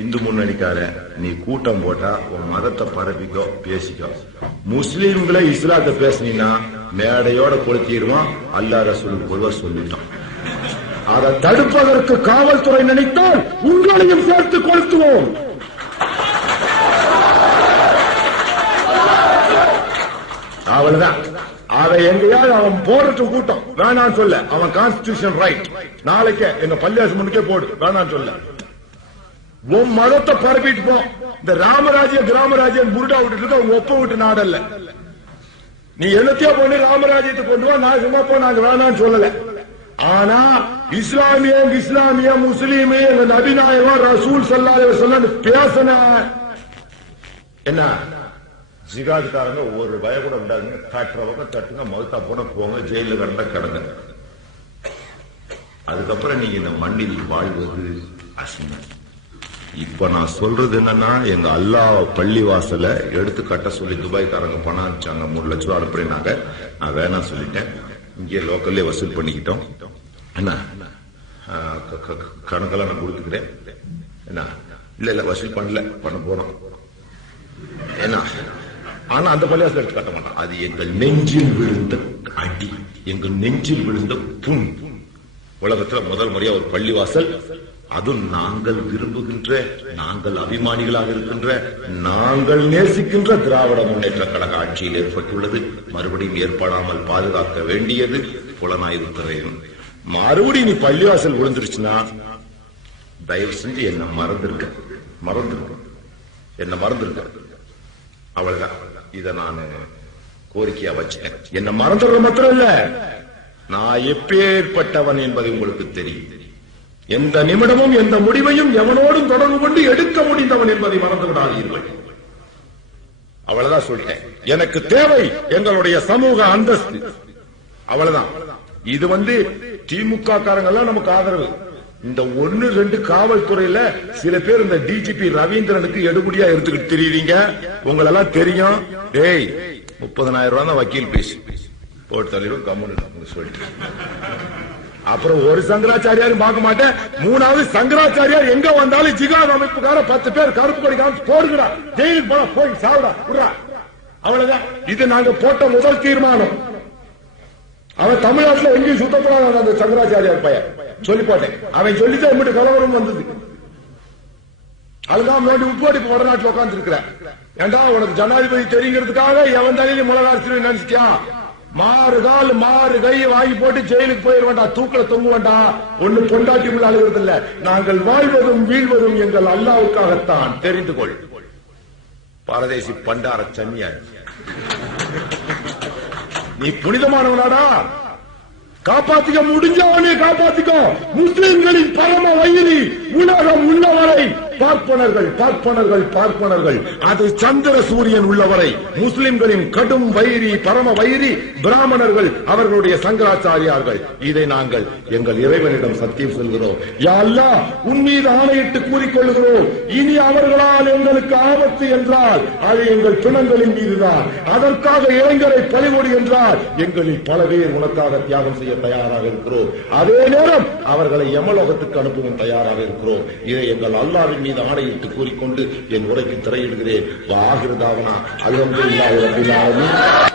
இந்து முன்னணிக்கார நீ கூட்டம் போட்டா உன் மதத்தை பரப்பிக்கோ பேசிக்கோ. முஸ்லீம்களை இஸ்லாத்தை பேசினா மேடையோட கொளுத்திடுவான். அல்லாஹ் ரசூலுக்கு பொதுவாக சொல்லிட்டோம். அதை தடுப்பதற்கு காவல்துறை நினைத்தால் உங்களையும் சேர்த்து கொளுத்துவோம். அவள்தான் அதை எங்கேயாவது அவன் போறட்டும். கூட்டம் வேணான்னு சொல்ல, அவன் கான்ஸ்டிடியூஷன் ரைட். நாளைக்கே எங்க பள்ளியாசு முன்னுக்கே போடு, வேணான்னு சொல்ல. உன் மதத்தை பரப்பிட்டு போ. இந்த ராமராஜ்யம் கிராமராஜ்யம் புருடா விட்டு இருக்க உங்க ஒப்ப விட்டு நாடல்ல. நீ என்னத்தையோ பண்ணி ராமராஜ்யத்தை கொண்டு வா, நான் சும்மா போ, நாங்க வேணான்னு சொல்லல. ஆனா இஸ்லாமிய முஸ்லீம் எங்க நபிநாயகம் ரசூல் ஸல்லல்லாஹு அலைஹி வஸல்லம் பேசன என்ன ஜிகாதுக்காரங்க ஒரு பய கூட உண்டாங்க. காட்டுறவங்க தட்டுங்க, மௌத்தா போன போங்க, ஜெயில கண்ட கடங்க. அதுக்கப்புறம் நீங்க இந்த மண்ணில் வாழ்வது அசிங்கம். இப்ப நான் சொல்றது என்னன்னா, எங்க அல்லாஹ் பள்ளி வாசல எடுத்து கட்ட சொல்லி துபாய்க்காரங்க பணம் அனுப்பிச்சாங்க. 3 லட்சம் ரூபாய் அனுப்புறேனாங்க. நான் வேணாம் சொல்லிட்டேன். இங்கே லோக்கல்லே வசூல் பண்ணிக்கிட்டோம். என்ன கணக்கெல்லாம் நான் கொடுத்துக்கிறேன். என்ன இல்ல வசூல் பண்ண போறோம். என்ன ஆனா அந்த பள்ளிவாசல் எடுத்து கட்ட மாட்டோம். அது எங்கள் நெஞ்சில் விழுந்த அடி, எங்கள் நெஞ்சில் விழுந்த புண். உலகத்துல முதல் முறையா ஒரு பள்ளிவாசல், அதுவும் நாங்கள் விரும்புகின்ற, நாங்கள் அபிமானிகளாக இருக்கின்ற, நாங்கள் நேசிக்கின்ற திராவிட முன்னேற்ற கழக ஆட்சியில் ஏற்பட்டுள்ளது. மறுபடியும் ஏற்படாமல் பாதுகாக்க வேண்டியது புலனாய்வு துறையின். மறுபடியும் நீ பள்ளிவாசல் விழுந்துருச்சுன்னா தயவு செஞ்சு என்ன மறந்துருக்க. அவ்வளவுதான். இதை நான் கோரிக்கையா வச்சேன். என்ன மறந்துடுற மாத்திரம் இல்ல, நான் எப்பேற்பட்டவன் என்பதை உங்களுக்கு தெரியும். எந்த நிமிடமும் எந்த முடிவையும் எவனோடும் தொடர்பு கொண்டு எடுக்க முடிந்தவன் என்பதை மறந்து விடாதீர்கள். அவ்வளவுதான் சொல்லிட்டேன். எனக்கு தேவை எங்களுடைய சமூக அந்தஸ்து. அவ்வளவுதான். இது திமுக காரங்கெல்லாம் நமக்கு ஆதரவு. இந்த 1-2 காவல்துறையில சில பேர் இந்த டிஜிபி ரவீந்திரனுக்கு எடுபடியா எடுத்துக்கிட்டு தெரியுறீங்க. உங்களெல்லாம் தெரியும். டேய் 30,000 ரூபாய் தான் வக்கீல் பேசி போட்டு தள்ளிடும் கம்முன்னு சொல்லிட்டு, அப்புறம் ஒரு சங்கராச்சாரியாரும் பார்க்க மாட்டேன். 3வது சங்கராச்சாரியார் எங்க வந்தாலும் ஜிகாத் அமைப்புக்கார 10 பேர் கருப்பு கொடி காமிச்சு போடுங்கடா, ஜெயிலுக்கு போனா போய் சாவுடா விடுறா. அவ்வளவுதான். இது நாங்க போட்ட முதல் தீர்மானம். அவன் தமிழ்நாட்டில் எங்கேயும் சுத்தப்படாத அந்த சங்கராச்சாரியார் பையன் சொல்லி போட்டேன். அவன் சொல்லிட்டு எம்பிட்டு கலவரம் வந்தது. அதுதான் வேண்டி உட்போடி வடநாட்டில் உட்கார்ந்து இருக்கிற. ஏண்டா உனக்கு ஜனாதிபதி தெரிங்கிறதுக்காக எவன் தலையில மிளகாய் நினைச்சிட்டியா? மாறு கை வாங்கி போட்டு ஜெயிலுக்கு போயிட வேண்டாம், தூக்கில தொங்க வேண்டாம். ஒண்ணு பொண்டாட்டி உள்ள அழுகிறது இல்ல. நாங்கள் வாழ்வதும் வீழ்வதும் எங்கள் அல்லாவுக்காகத்தான், தெரிந்து கொள். பாரதேசி பண்டார சன்னியாய், நீ புனிதமானவனாடா. காப்பாத்திக்க முடிஞ்சவனே காப்பாத்திக்கோ. முஸ்லிம்களின் பரம வயிறு உலகம் உள்ளவரை பார்ப்பனர்கள். அது சந்திர சூரியன் உள்ளவரை முஸ்லிம்களின் கடும் வைரி பரம வைரி பிராமணர்கள், அவர்களுடைய சங்கராச்சாரியார்கள். இதை நாங்கள் எங்கள் இறைவனிடம் சத்தியம் சொல்கிறோம். யா அல்லாஹ், உன் மீது ஆணையிட்டு கூறிக்கொள்கிறோம். இனி அவர்களால் எங்களுக்கு ஆபத்து என்றால் அது எங்கள் பிணங்களின் மீதுதான். அதற்காக இளைஞரை பழிகொடு என்றால் எங்களில் பல பேர் உனக்காக தியாகம் செய்ய தயாராக இருக்கிறோம். அதே நேரம் அவர்களை யமலோகத்துக்கு அனுப்பவும் தயாராக இருக்கிறோம். இதை எங்கள் அல்லாஹ்வின் மீது ஆணையிட்டு கூறிக்கொண்டு என் உரைக்கு திரையிடுகிறேன். வாகிருதாவனா அல்ஹம்துலில்லாஹி ரப்பில் ஆலமீன்.